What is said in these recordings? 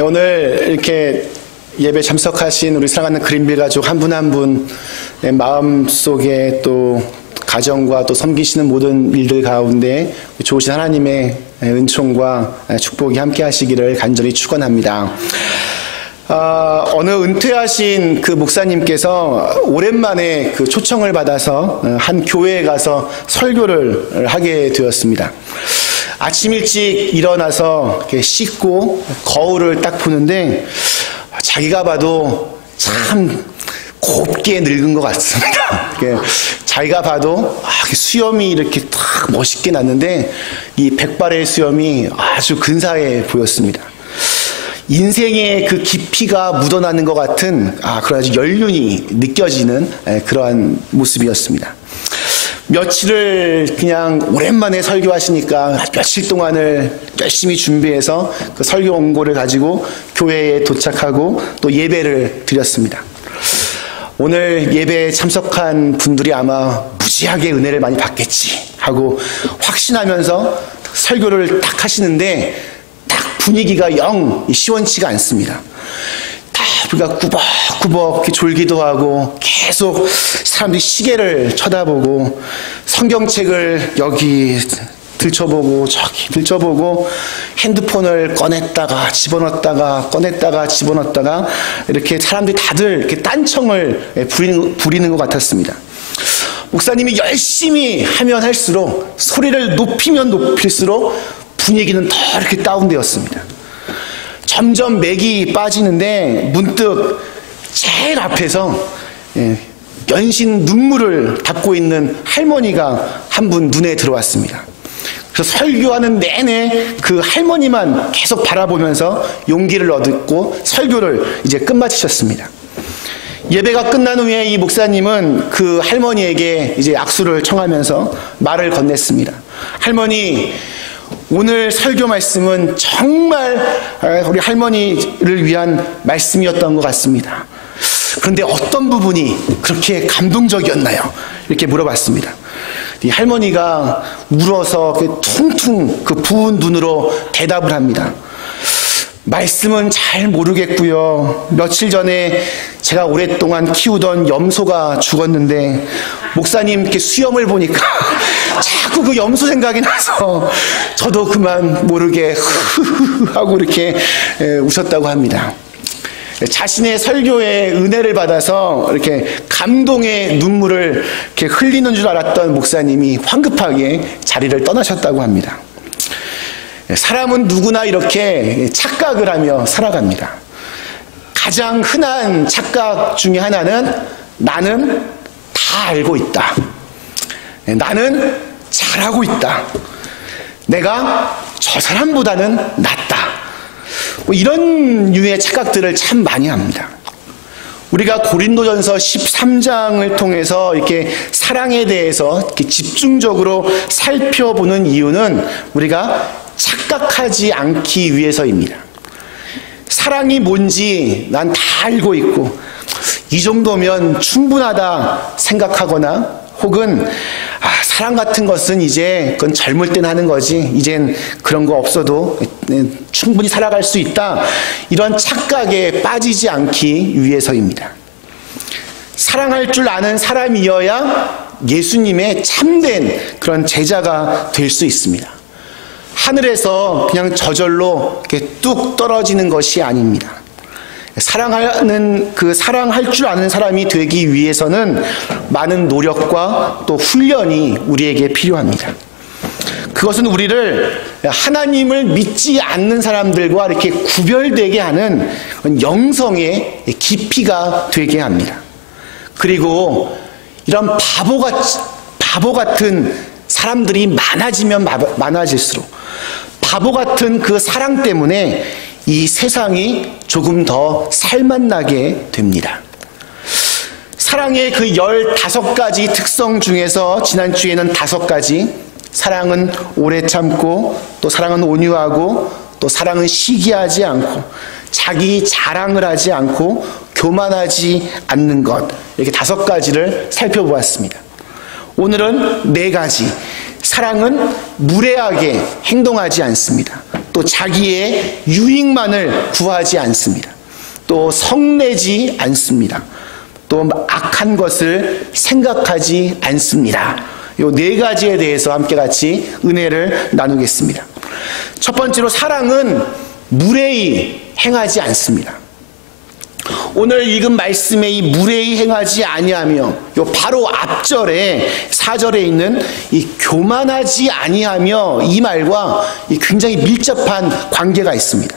오늘 이렇게 예배 참석하신 우리 사랑하는 그린빌 가족 한 분 한 분 마음속에 또 가정과 또 섬기시는 모든 일들 가운데 좋으신 하나님의 은총과 축복이 함께 하시기를 간절히 축원합니다. 어느 은퇴하신 그 목사님께서 오랜만에 그 초청을 받아서 한 교회에 가서 설교를 하게 되었습니다. 아침 일찍 일어나서 이렇게 씻고 거울을 딱 보는데 자기가 봐도 참 곱게 늙은 것 같습니다. 자기가 봐도 수염이 이렇게 딱 멋있게 났는데 이 백발의 수염이 아주 근사해 보였습니다. 인생의 그 깊이가 묻어나는 것 같은 그런 아주 연륜이 느껴지는 그러한 모습이었습니다. 며칠을 그냥 오랜만에 설교하시니까 며칠 동안을 열심히 준비해서 그 설교 원고를 가지고 교회에 도착하고 또 예배를 드렸습니다. 오늘 예배에 참석한 분들이 아마 무지하게 은혜를 많이 받겠지 하고 확신하면서 설교를 딱 하시는데 딱 분위기가 영 시원치가 않습니다. 우리가 꾸벅꾸벅 이렇게 졸기도 하고 계속 사람들이 시계를 쳐다보고 성경책을 여기 들춰보고 저기 들춰보고 핸드폰을 꺼냈다가 집어넣었다가 꺼냈다가 집어넣었다가 이렇게 사람들이 다들 이렇게 딴청을 부리는 것 같았습니다. 목사님이 열심히 하면 할수록 소리를 높이면 높일수록 분위기는 더 이렇게 다운되었습니다. 점점 맥이 빠지는데 문득 제일 앞에서 연신 눈물을 닦고 있는 할머니가 한 분 눈에 들어왔습니다. 그래서 설교하는 내내 그 할머니만 계속 바라보면서 용기를 얻고 설교를 이제 끝마치셨습니다. 예배가 끝난 후에 이 목사님은 그 할머니에게 이제 악수를 청하면서 말을 건넸습니다. 할머니, 오늘 설교 말씀은 정말 우리 할머니를 위한 말씀이었던 것 같습니다. 그런데 어떤 부분이 그렇게 감동적이었나요? 이렇게 물어봤습니다. 이 할머니가 울어서 퉁퉁 그 부은 눈으로 대답을 합니다. 말씀은 잘 모르겠고요. 며칠 전에 제가 오랫동안 키우던 염소가 죽었는데 목사님 이렇게 수염을 보니까 자꾸 그 염소 생각이 나서 저도 그만 모르게 하고 이렇게 우셨다고 합니다. 자신의 설교에 은혜를 받아서 이렇게 감동의 눈물을 이렇게 흘리는 줄 알았던 목사님이 황급하게 자리를 떠나셨다고 합니다. 사람은 누구나 이렇게 착각을 하며 살아갑니다. 가장 흔한 착각 중에 하나는 나는 다 알고 있다. 나는 잘하고 있다. 내가 저 사람보다는 낫다. 이런 류의 착각들을 참 많이 합니다. 우리가 고린도전서 13장을 통해서 이렇게 사랑에 대해서 이렇게 집중적으로 살펴보는 이유는 우리가 착각하지 않기 위해서입니다. 사랑이 뭔지 난 다 알고 있고 이 정도면 충분하다 생각하거나 혹은 사랑 같은 것은 이제 그건 젊을 땐 하는 거지 이젠 그런 거 없어도 충분히 살아갈 수 있다, 이런 착각에 빠지지 않기 위해서입니다. 사랑할 줄 아는 사람이어야 예수님의 참된 그런 제자가 될 수 있습니다. 하늘에서 그냥 저절로 이렇게 뚝 떨어지는 것이 아닙니다. 사랑할 줄 아는 사람이 되기 위해서는 많은 노력과 또 훈련이 우리에게 필요합니다. 그것은 우리를 하나님을 믿지 않는 사람들과 이렇게 구별되게 하는 영성의 깊이가 되게 합니다. 그리고 이런 바보 같은 사람들이 많아지면 많아질수록 바보 같은 그 사랑 때문에 이 세상이 조금 더 살맛나게 됩니다. 사랑의 그 15가지 특성 중에서 지난주에는 5가지, 사랑은 오래 참고, 또 사랑은 온유하고, 또 사랑은 시기하지 않고, 자기 자랑을 하지 않고 교만하지 않는 것, 이렇게 5가지를 살펴보았습니다. 오늘은 4가지. 사랑은 무례하게 행동하지 않습니다. 또 또 자기의 유익만을 구하지 않습니다. 또 성내지 않습니다. 또 악한 것을 생각하지 않습니다. 이 네 가지에 대해서 함께 같이 은혜를 나누겠습니다. 첫 번째로 사랑은 무례히 행하지 않습니다. 오늘 읽은 말씀에 이 무례히 행하지 아니하며 요 바로 앞절에 4절에 있는 이 교만하지 아니하며 이 말과 굉장히 밀접한 관계가 있습니다.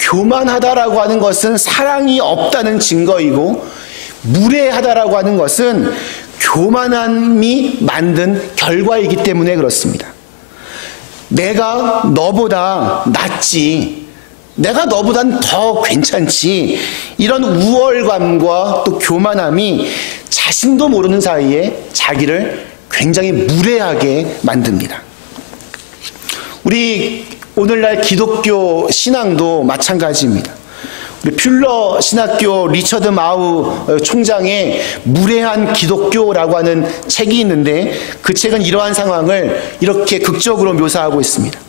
교만하다라고 하는 것은 사랑이 없다는 증거이고 무례하다라고 하는 것은 교만함이 만든 결과이기 때문에 그렇습니다. 내가 너보다 낫지, 내가 너보단 더 괜찮지, 이런 우월감과 또 교만함이 자신도 모르는 사이에 자기를 굉장히 무례하게 만듭니다. 우리 오늘날 기독교 신앙도 마찬가지입니다. 우리 퓰러 신학교 리처드 마우 총장의 무례한 기독교라고 하는 책이 있는데 그 책은 이러한 상황을 이렇게 극적으로 묘사하고 있습니다.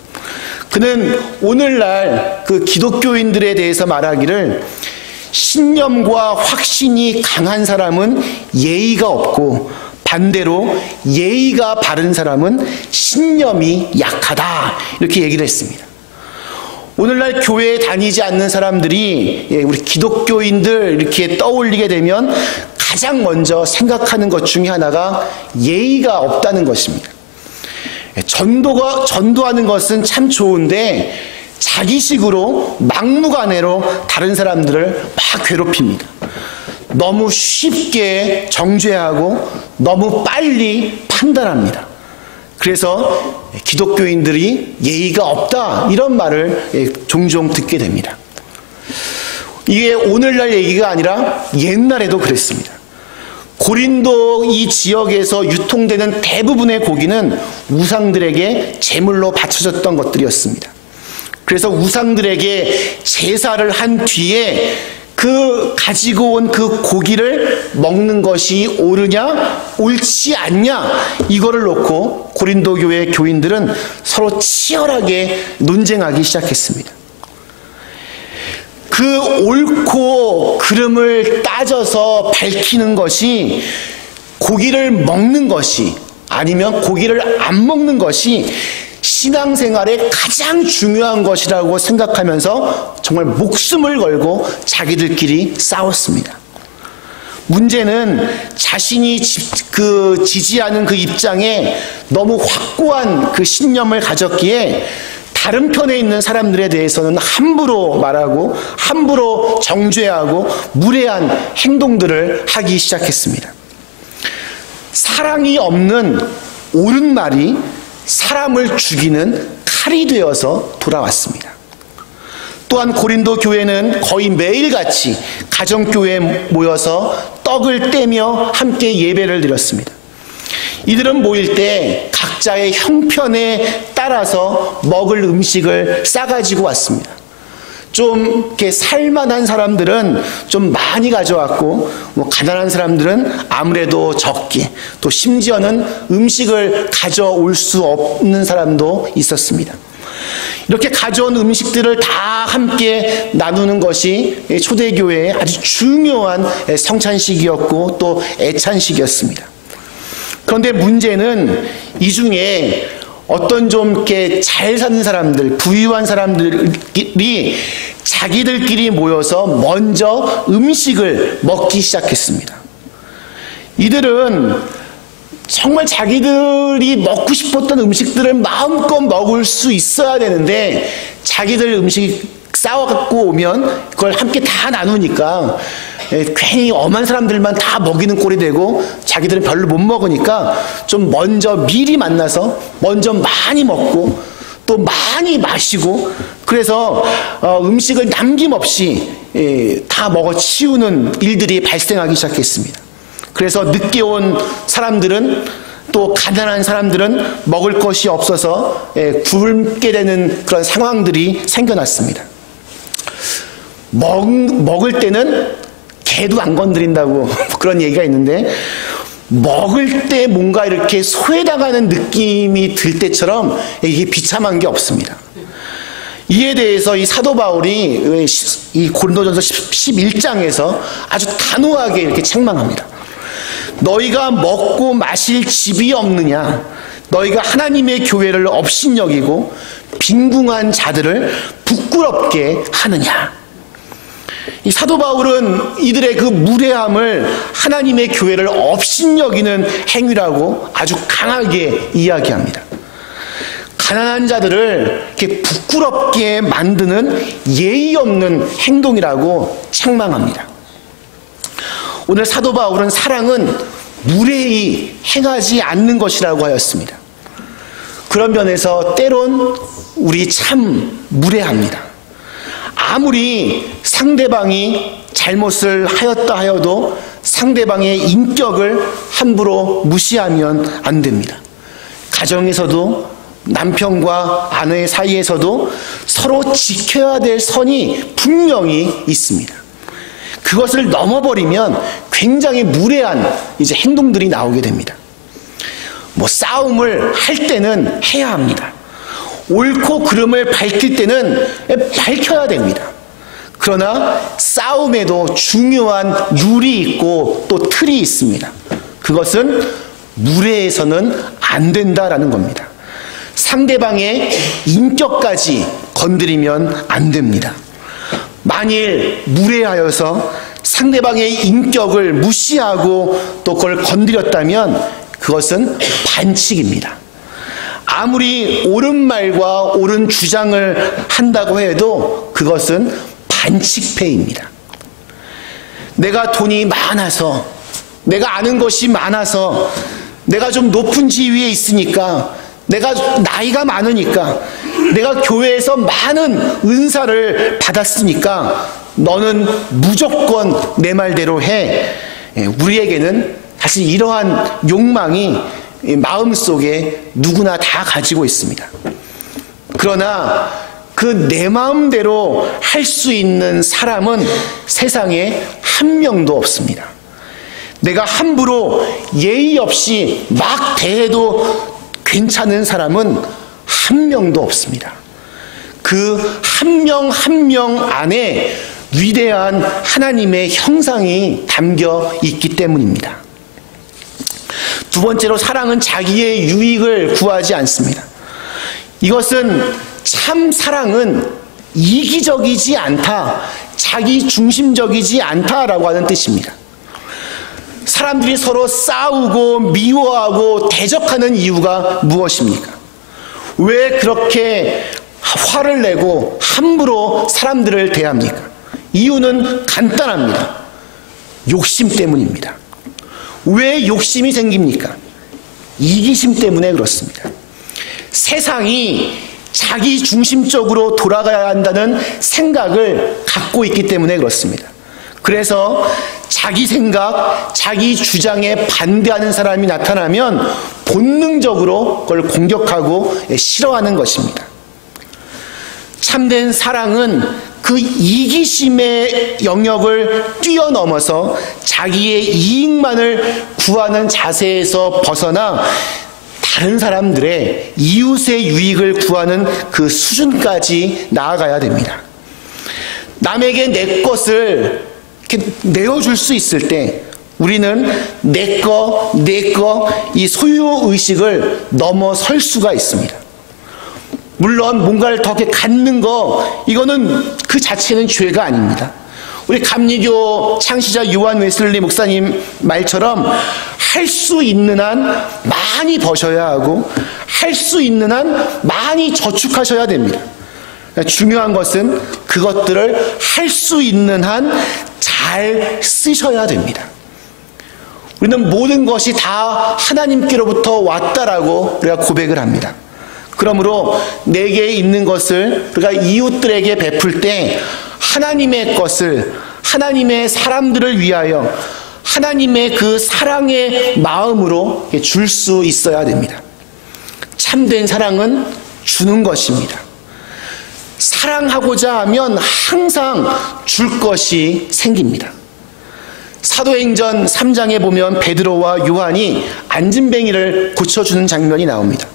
그는 오늘날 그 기독교인들에 대해서 말하기를 신념과 확신이 강한 사람은 예의가 없고 반대로 예의가 바른 사람은 신념이 약하다, 이렇게 얘기를 했습니다. 오늘날 교회에 다니지 않는 사람들이 우리 기독교인들 이렇게 떠올리게 되면 가장 먼저 생각하는 것 중에 하나가 예의가 없다는 것입니다. 전도하는 것은 참 좋은데 자기식으로 막무가내로 다른 사람들을 막 괴롭힙니다. 너무 쉽게 정죄하고 너무 빨리 판단합니다. 그래서 기독교인들이 예의가 없다, 이런 말을 종종 듣게 됩니다. 이게 오늘날 얘기가 아니라 옛날에도 그랬습니다. 고린도 이 지역에서 유통되는 대부분의 고기는 우상들에게 제물로 바쳐졌던 것들이었습니다. 그래서 우상들에게 제사를 한 뒤에 그 가지고 온 그 고기를 먹는 것이 옳으냐 옳지 않냐, 이거를 놓고 고린도 교회 교인들은 서로 치열하게 논쟁하기 시작했습니다. 그 옳고 그름을 따져서 밝히는 것이 고기를 먹는 것이 아니면 고기를 안 먹는 것이 신앙생활에 가장 중요한 것이라고 생각하면서 정말 목숨을 걸고 자기들끼리 싸웠습니다. 문제는 자신이 지지하는 그 입장에 너무 확고한 그 신념을 가졌기에 다른 편에 있는 사람들에 대해서는 함부로 말하고 함부로 정죄하고 무례한 행동들을 하기 시작했습니다. 사랑이 없는 옳은 말이 사람을 죽이는 칼이 되어서 돌아왔습니다. 또한 고린도 교회는 거의 매일같이 가정교회에 모여서 떡을 떼며 함께 예배를 드렸습니다. 이들은 모일 때 각자의 형편에 따라서 먹을 음식을 싸가지고 왔습니다. 좀 이렇게 살만한 사람들은 좀 많이 가져왔고, 가난한 사람들은 아무래도 적게, 또 심지어는 음식을 가져올 수 없는 사람도 있었습니다. 이렇게 가져온 음식들을 다 함께 나누는 것이 초대교회의 아주 중요한 성찬식이었고 또 애찬식이었습니다. 그런데 문제는 이 중에 어떤 좀 이렇게 잘 사는 사람들, 부유한 사람들이 자기들끼리 모여서 먼저 음식을 먹기 시작했습니다. 이들은 정말 자기들이 먹고 싶었던 음식들을 마음껏 먹을 수 있어야 되는데 자기들 음식 싸워갖고 오면 그걸 함께 다 나누니까 괜히 엄한 사람들만 다 먹이는 꼴이 되고 자기들은 별로 못 먹으니까 좀 먼저 미리 만나서 먼저 많이 먹고 또 많이 마시고, 그래서 음식을 남김없이 다 먹어치우는 일들이 발생하기 시작했습니다. 그래서 늦게 온 사람들은 또 가난한 사람들은 먹을 것이 없어서 굶게 되는 그런 상황들이 생겨났습니다. 먹을 때는 개도 안 건드린다고 그런 얘기가 있는데, 먹을 때 뭔가 이렇게 소외당하는 느낌이 들 때처럼 이게 비참한 게 없습니다. 이에 대해서 이 사도 바울이 이 고린도전서 11장에서 아주 단호하게 이렇게 책망합니다. 너희가 먹고 마실 집이 없느냐? 너희가 하나님의 교회를 업신여기고 빈궁한 자들을 부끄럽게 하느냐? 이 사도 바울은 이들의 그 무례함을 하나님의 교회를 업신여기는 행위라고 아주 강하게 이야기합니다. 가난한 자들을 이렇게 부끄럽게 만드는 예의 없는 행동이라고 책망합니다. 오늘 사도 바울은 사랑은 무례히 행하지 않는 것이라고 하였습니다. 그런 면에서 때론 우리 참 무례합니다. 아무리 상대방이 잘못을 하였다 하여도 상대방의 인격을 함부로 무시하면 안 됩니다. 가정에서도 남편과 아내 사이에서도 서로 지켜야 될 선이 분명히 있습니다. 그것을 넘어버리면 굉장히 무례한 행동들이 나오게 됩니다. 싸움을 할 때는 해야 합니다. 옳고 그름을 밝힐 때는 밝혀야 됩니다. 그러나 싸움에도 중요한 룰이 있고 또 틀이 있습니다. 그것은 무례해서는 안 된다라는 겁니다. 상대방의 인격까지 건드리면 안 됩니다. 만일 무례하여서 상대방의 인격을 무시하고 또 그걸 건드렸다면 그것은 반칙입니다. 아무리 옳은 말과 옳은 주장을 한다고 해도 그것은 반칙죄입니다. 내가 돈이 많아서, 내가 아는 것이 많아서, 내가 좀 높은 지위에 있으니까, 내가 나이가 많으니까, 내가 교회에서 많은 은사를 받았으니까 너는 무조건 내 말대로 해. 우리에게는 사실 이러한 욕망이 마음속에 누구나 다 가지고 있습니다. 그러나 그 내 마음대로 할 수 있는 사람은 세상에 한 명도 없습니다. 내가 함부로 예의 없이 막 대해도 괜찮은 사람은 한 명도 없습니다. 그 한 명 한 명 안에 위대한 하나님의 형상이 담겨 있기 때문입니다. 두 번째로 사랑은 자기의 유익을 구하지 않습니다. 이것은 참 사랑은 이기적이지 않다, 자기 중심적이지 않다라고 하는 뜻입니다. 사람들이 서로 싸우고 미워하고 대적하는 이유가 무엇입니까? 왜 그렇게 화를 내고 함부로 사람들을 대합니까? 이유는 간단합니다. 욕심 때문입니다. 왜 욕심이 생깁니까? 이기심 때문에 그렇습니다. 세상이 자기 중심적으로 돌아가야 한다는 생각을 갖고 있기 때문에 그렇습니다. 그래서 자기 생각, 자기 주장에 반대하는 사람이 나타나면 본능적으로 그걸 공격하고 싫어하는 것입니다. 참된 사랑은 그 이기심의 영역을 뛰어넘어서 자기의 이익만을 구하는 자세에서 벗어나 다른 사람들의 이웃의 유익을 구하는 그 수준까지 나아가야 됩니다. 남에게 내 것을 이렇게 내어줄 수 있을 때 우리는 내 거 이 소유의식을 넘어설 수가 있습니다. 물론 뭔가를 더 이렇게 갖는 거, 이거는 그 자체는 죄가 아닙니다. 우리 감리교 창시자 요한 웨슬리 목사님 말처럼 할 수 있는 한 많이 버셔야 하고 할 수 있는 한 많이 저축하셔야 됩니다. 중요한 것은 그것들을 할 수 있는 한 잘 쓰셔야 됩니다. 우리는 모든 것이 다 하나님께로부터 왔다라고 우리가 고백을 합니다. 그러므로 내게 있는 것을 우리가 이웃들에게 베풀 때 하나님의 것을, 하나님의 사람들을 위하여 하나님의 그 사랑의 마음으로 줄 수 있어야 됩니다. 참된 사랑은 주는 것입니다. 사랑하고자 하면 항상 줄 것이 생깁니다. 사도행전 3장에 보면 베드로와 요한이 앉은뱅이를 고쳐주는 장면이 나옵니다.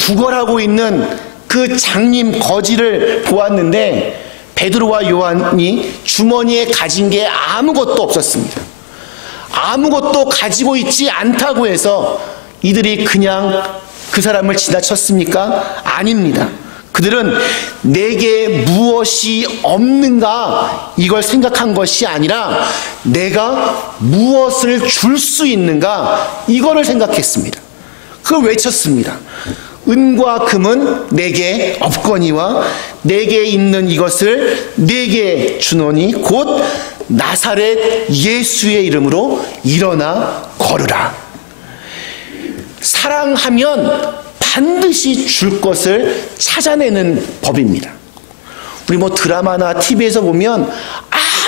구걸하고 있는 그 그 장님 거지를 보았는데 베드로와 요한이 주머니에 가진 게 아무것도 없었습니다. 아무것도 가지고 있지 않다고 해서 이들이 그냥 그 사람을 지나쳤습니까? 아닙니다. 그들은 내게 무엇이 없는가 이걸 생각한 것이 아니라 내가 무엇을 줄 수 있는가 이거를 생각했습니다. 그걸 외쳤습니다. 은과 금은 내게 없거니와 내게 있는 이것을 내게 주노니 곧 나사렛 예수의 이름으로 일어나 걸으라. 사랑하면 반드시 줄 것을 찾아내는 법입니다. 우리 뭐 드라마나 TV에서 보면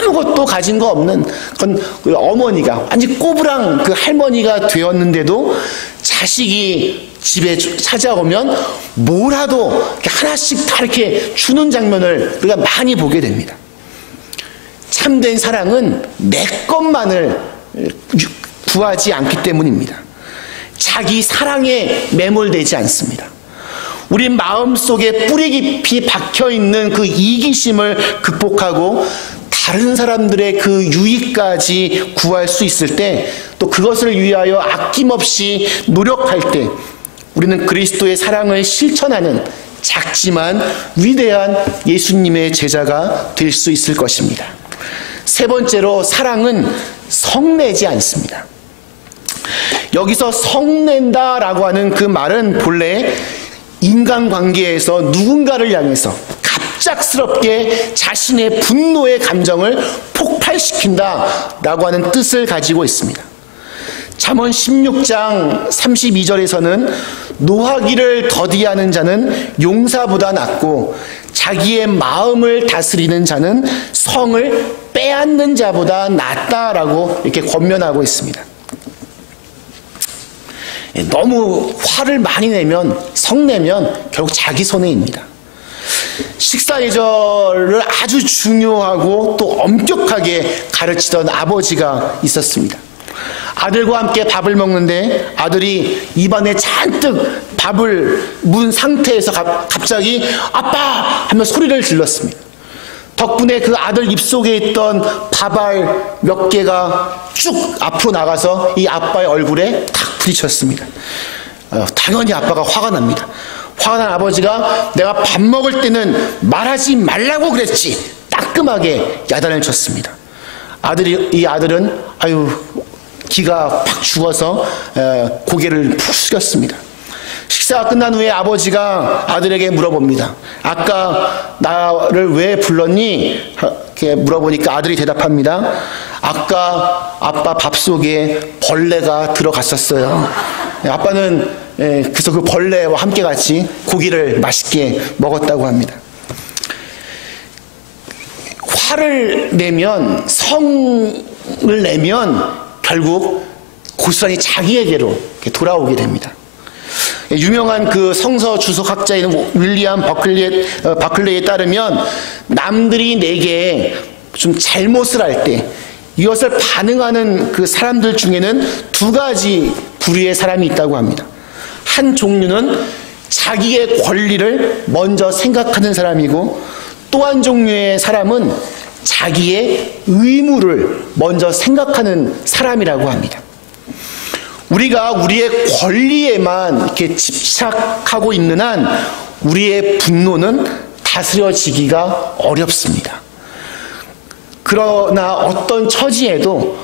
아무것도 가진 거 없는 그건 어머니가 완전 꼬부랑 그 할머니가 되었는데도 자식이 집에 찾아오면 뭐라도 이렇게 하나씩 다 이렇게 주는 장면을 우리가 많이 보게 됩니다. 참된 사랑은 내 것만을 구하지 않기 때문입니다. 자기 사랑에 매몰되지 않습니다. 우리 마음속에 뿌리 깊이 박혀있는 그 이기심을 극복하고 다른 사람들의 그 유익까지 구할 수 있을 때, 또 그것을 위하여 아낌없이 노력할 때 우리는 그리스도의 사랑을 실천하는 작지만 위대한 예수님의 제자가 될 수 있을 것입니다. 세 번째로, 사랑은 성내지 않습니다. 여기서 성낸다라고 하는 그 말은 본래 인간관계에서 누군가를 향해서 갑작스럽게 자신의 분노의 감정을 폭발시킨다라고 하는 뜻을 가지고 있습니다. 잠언 16장 32절에서는 노하기를 더디하는 자는 용사보다 낫고 자기의 마음을 다스리는 자는 성을 빼앗는 자보다 낫다라고 이렇게 권면하고 있습니다. 너무 화를 많이 내면, 성내면 결국 자기 손해입니다. 식사 예절을 아주 중요하고 또 엄격하게 가르치던 아버지가 있었습니다. 아들과 함께 밥을 먹는데 아들이 입안에 잔뜩 밥을 문 상태에서 갑자기 아빠! 하며 소리를 질렀습니다. 덕분에 그 아들 입속에 있던 밥알 몇 개가 쭉 앞으로 나가서 이 아빠의 얼굴에 탁 부딪혔습니다. 당연히 아빠가 화가 납니다. 화가 난 아버지가 내가 밥 먹을 때는 말하지 말라고 그랬지, 따끔하게 야단을 쳤습니다. 이 아들은 기가 팍 죽어서 고개를 푹 숙였습니다. 식사가 끝난 후에 아버지가 아들에게 물어봅니다. 아까 나를 왜 불렀니? 이렇게 물어보니까 아들이 대답합니다. 아까 아빠 밥 속에 벌레가 들어갔었어요. 아빠는 그래서 그 벌레와 함께 같이 고기를 맛있게 먹었다고 합니다. 화를 내면, 성을 내면 결국 고스란히 자기에게로 돌아오게 됩니다. 유명한 그 성서 주석학자인 윌리엄 버클레이에 따르면 남들이 내게 좀 잘못을 할 때 이것을 반응하는 그 사람들 중에는 두 가지 부류의 사람이 있다고 합니다. 한 종류는 자기의 권리를 먼저 생각하는 사람이고, 또 한 종류의 사람은 자기의 의무를 먼저 생각하는 사람이라고 합니다. 우리가 우리의 권리에만 이렇게 집착하고 있는 한 우리의 분노는 다스려지기가 어렵습니다. 그러나 어떤 처지에도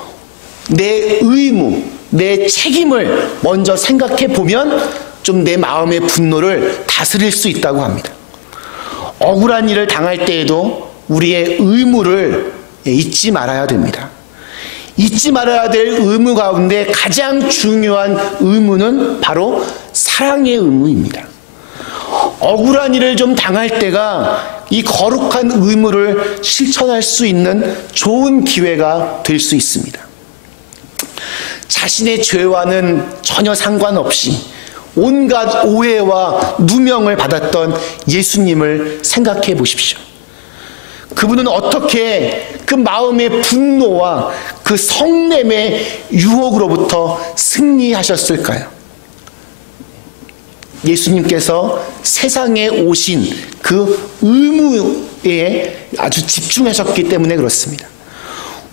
내 의무, 내 책임을 먼저 생각해 보면 좀 내 마음의 분노를 다스릴 수 있다고 합니다. 억울한 일을 당할 때에도 우리의 의무를 잊지 말아야 됩니다. 잊지 말아야 될 의무 가운데 가장 중요한 의무는 바로 사랑의 의무입니다. 억울한 일을 좀 당할 때가 이 거룩한 의무를 실천할 수 있는 좋은 기회가 될 수 있습니다. 자신의 죄와는 전혀 상관없이 온갖 오해와 누명을 받았던 예수님을 생각해 보십시오. 그분은 어떻게 그 마음의 분노와 그 성냄의 유혹으로부터 승리하셨을까요? 예수님께서 세상에 오신 그 의무에 아주 집중하셨기 때문에 그렇습니다.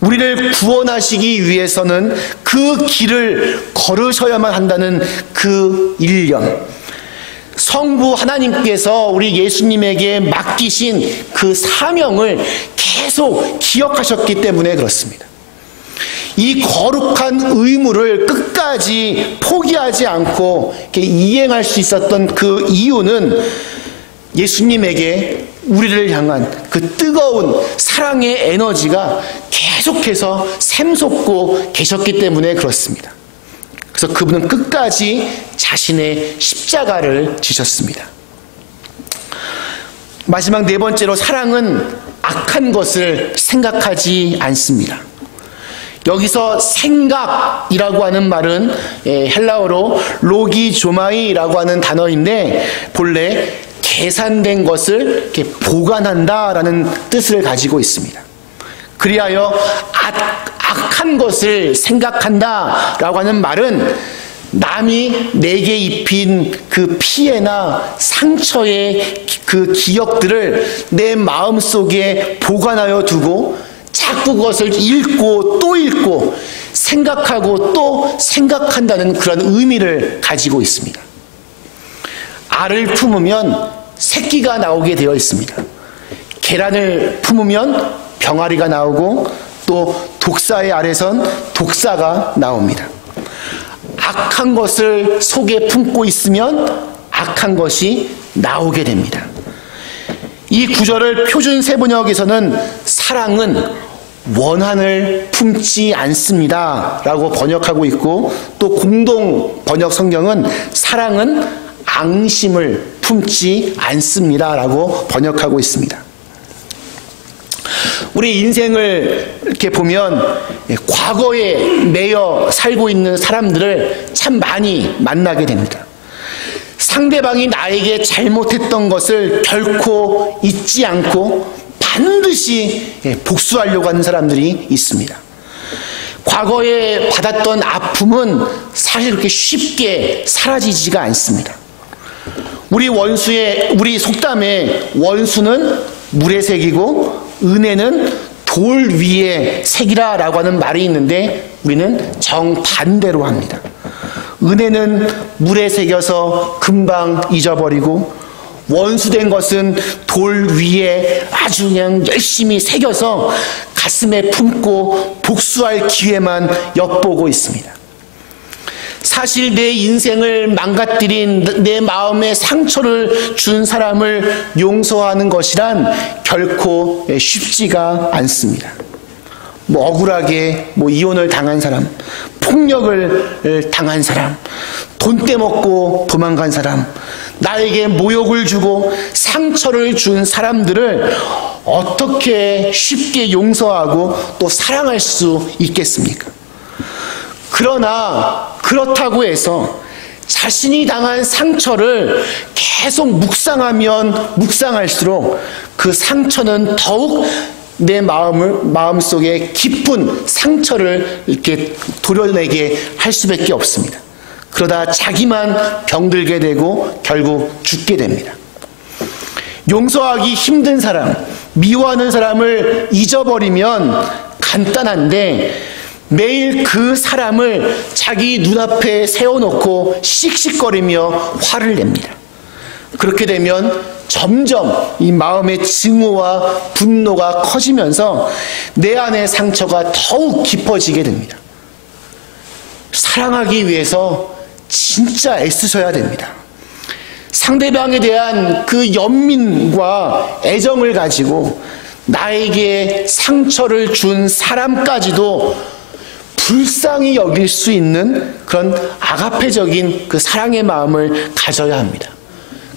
우리를 구원하시기 위해서는 그 길을 걸으셔야만 한다는 그 일념, 성부 하나님께서 우리 예수님에게 맡기신 그 사명을 계속 기억하셨기 때문에 그렇습니다. 이 거룩한 의무를 끝까지 포기하지 않고 이렇게 이행할 수 있었던 그 이유는 예수님에게 우리를 향한 그 뜨거운 사랑의 에너지가 계속해서 샘솟고 계셨기 때문에 그렇습니다. 그래서 그분은 끝까지 자신의 십자가를 지셨습니다. 마지막 네 번째로, 사랑은 악한 것을 생각하지 않습니다. 여기서 생각이라고 하는 말은 헬라어로 로기조마이라고 하는 단어인데, 본래 계산된 것을 이렇게 보관한다라는 뜻을 가지고 있습니다. 그리하여 악한 것을 생각한다라고 하는 말은 남이 내게 입힌 그 피해나 상처의 그 기억들을 내 마음속에 보관하여 두고 자꾸 그것을 읽고 또 읽고 생각하고 또 생각한다는 그런 의미를 가지고 있습니다. 알을 품으면 새끼가 나오게 되어 있습니다. 계란을 품으면 병아리가 나오고 또 독사의 알에선 독사가 나옵니다. 악한 것을 속에 품고 있으면 악한 것이 나오게 됩니다. 이 구절을 표준 세번역에서는 사랑은 원한을 품지 않습니다 라고 번역하고 있고, 또 공동 번역 성경은 사랑은 앙심을 품지 않습니다 라고 번역하고 있습니다. 우리 인생을 이렇게 보면 과거에 매여 살고 있는 사람들을 참 많이 만나게 됩니다. 상대방이 나에게 잘못했던 것을 결코 잊지 않고 반드시 복수하려고 하는 사람들이 있습니다. 과거에 받았던 아픔은 사실 그렇게 쉽게 사라지지가 않습니다. 우리 속담에 원수는 물의 색이고 은혜는 돌 위의 색이라 라고 하는 말이 있는데, 우리는 정반대로 합니다. 은혜는 물에 새겨서 금방 잊어버리고, 원수된 것은 돌 위에 아주 그냥 열심히 새겨서 가슴에 품고 복수할 기회만 엿보고 있습니다. 사실 내 인생을 망가뜨린, 내 마음에 상처를 준 사람을 용서하는 것이란 결코 쉽지가 않습니다. 억울하게 이혼을 당한 사람, 폭력을 당한 사람, 돈 떼먹고 도망간 사람, 나에게 모욕을 주고 상처를 준 사람들을 어떻게 쉽게 용서하고 또 사랑할 수 있겠습니까? 그러나 그렇다고 해서 자신이 당한 상처를 계속 묵상하면 묵상할수록 그 상처는 더욱 내 마음속에 깊은 상처를 이렇게 도려내게 할 수밖에 없습니다. 그러다 자기만 병들게 되고 결국 죽게 됩니다. 용서하기 힘든 사람, 미워하는 사람을 잊어버리면 간단한데, 매일 그 사람을 자기 눈앞에 세워놓고 씩씩거리며 화를 냅니다. 그렇게 되면 점점 이 마음의 증오와 분노가 커지면서 내 안의 상처가 더욱 깊어지게 됩니다. 사랑하기 위해서 진짜 애쓰셔야 됩니다. 상대방에 대한 그 연민과 애정을 가지고 나에게 상처를 준 사람까지도 불쌍히 여길 수 있는 그런 아가페적인 그 사랑의 마음을 가져야 합니다.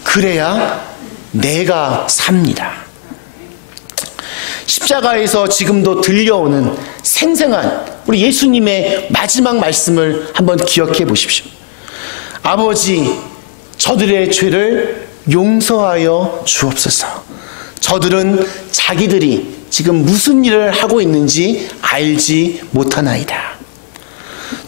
그래야 내가 삽니다. 십자가에서 지금도 들려오는 생생한 우리 예수님의 마지막 말씀을 한번 기억해 보십시오. 아버지, 저들의 죄를 용서하여 주옵소서. 저들은 자기들이 지금 무슨 일을 하고 있는지 알지 못하나이다.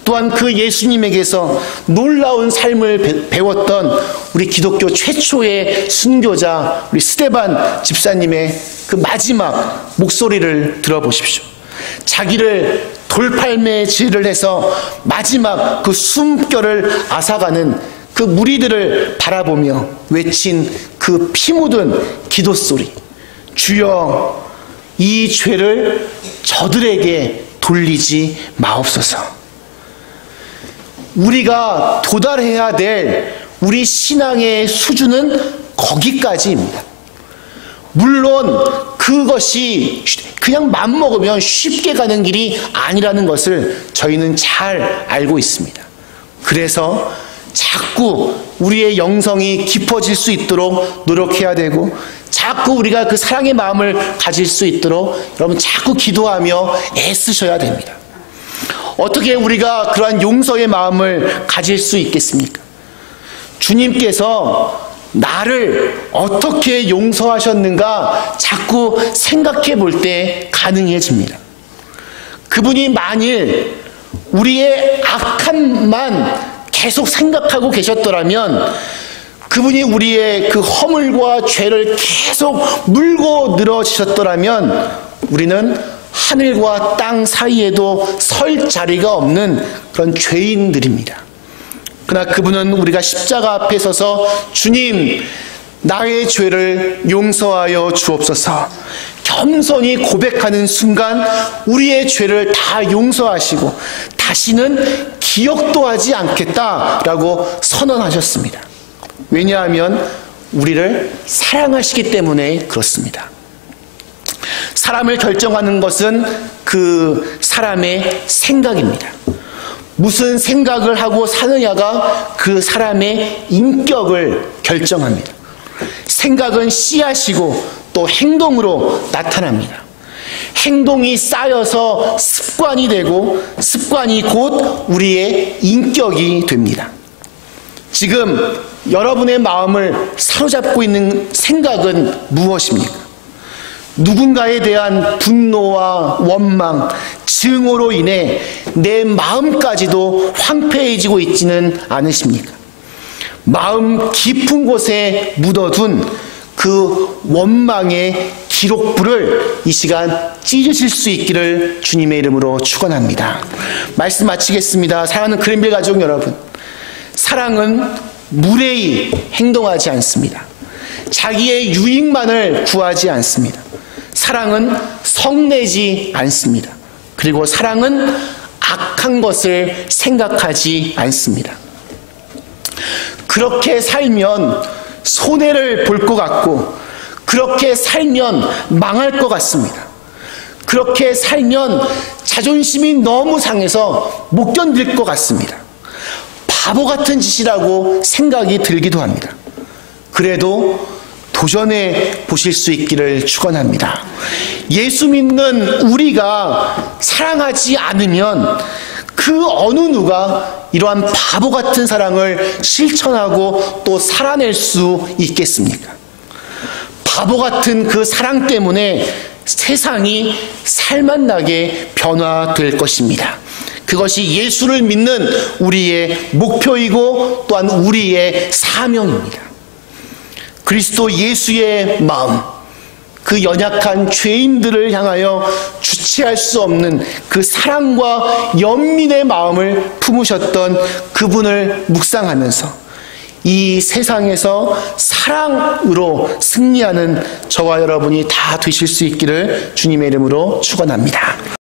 또한 그 예수님에게서 놀라운 삶을 배웠던 우리 기독교 최초의 순교자 우리 스데반 집사님의 그 마지막 목소리를 들어보십시오. 자기를 돌팔매질을 해서 마지막 그 숨결을 앗아가는 그 무리들을 바라보며 외친 그 피 묻은 기도 소리. 주여, 이 죄를 저들에게 돌리지 마옵소서. 우리가 도달해야 될 우리 신앙의 수준은 거기까지입니다. 물론 그것이 그냥 맘먹으면 쉽게 가는 길이 아니라는 것을 저희는 잘 알고 있습니다. 그래서 자꾸 우리의 영성이 깊어질 수 있도록 노력해야 되고, 자꾸 우리가 그 사랑의 마음을 가질 수 있도록 여러분 자꾸 기도하며 애쓰셔야 됩니다. 어떻게 우리가 그러한 용서의 마음을 가질 수 있겠습니까? 주님께서 나를 어떻게 용서하셨는가 자꾸 생각해 볼 때 가능해집니다. 그분이 만일 우리의 악함만 계속 생각하고 계셨더라면, 그분이 우리의 그 허물과 죄를 계속 물고 늘어지셨더라면 우리는 하늘과 땅 사이에도 설 자리가 없는 그런 죄인들입니다. 그러나 그분은 우리가 십자가 앞에 서서 주님, 나의 죄를 용서하여 주옵소서, 겸손히 고백하는 순간 우리의 죄를 다 용서하시고 다시는 기억도 하지 않겠다라고 선언하셨습니다. 왜냐하면 우리를 사랑하시기 때문에 그렇습니다. 사람을 결정하는 것은 그 사람의 생각입니다. 무슨 생각을 하고 사느냐가 그 사람의 인격을 결정합니다. 생각은 씨앗이고 또 행동으로 나타납니다. 행동이 쌓여서 습관이 되고 습관이 곧 우리의 인격이 됩니다. 지금 여러분의 마음을 사로잡고 있는 생각은 무엇입니까? 누군가에 대한 분노와 원망, 증오로 인해 내 마음까지도 황폐해지고 있지는 않으십니까? 마음 깊은 곳에 묻어둔 그 원망의 기록부를 이 시간 찢으실 수 있기를 주님의 이름으로 축원합니다. 말씀 마치겠습니다. 사랑하는 그린빌 가족 여러분, 사랑은 무례히 행동하지 않습니다. 자기의 유익만을 구하지 않습니다. 사랑은 성내지 않습니다. 그리고 사랑은 악한 것을 생각하지 않습니다. 그렇게 살면 손해를 볼 것 같고, 그렇게 살면 망할 것 같습니다. 그렇게 살면 자존심이 너무 상해서 못 견딜 것 같습니다. 바보 같은 짓이라고 생각이 들기도 합니다. 그래도 도전해 보실 수 있기를 축원합니다. 예수 믿는 우리가 사랑하지 않으면 그 어느 누가 이러한 바보 같은 사랑을 실천하고 또 살아낼 수 있겠습니까? 바보 같은 그 사랑 때문에 세상이 살맛나게 변화될 것입니다. 그것이 예수를 믿는 우리의 목표이고 또한 우리의 사명입니다. 그리스도 예수의 마음, 그 연약한 죄인들을 향하여 주체할 수 없는 그 사랑과 연민의 마음을 품으셨던 그분을 묵상하면서 이 세상에서 사랑으로 승리하는 저와 여러분이 다 되실 수 있기를 주님의 이름으로 축원합니다.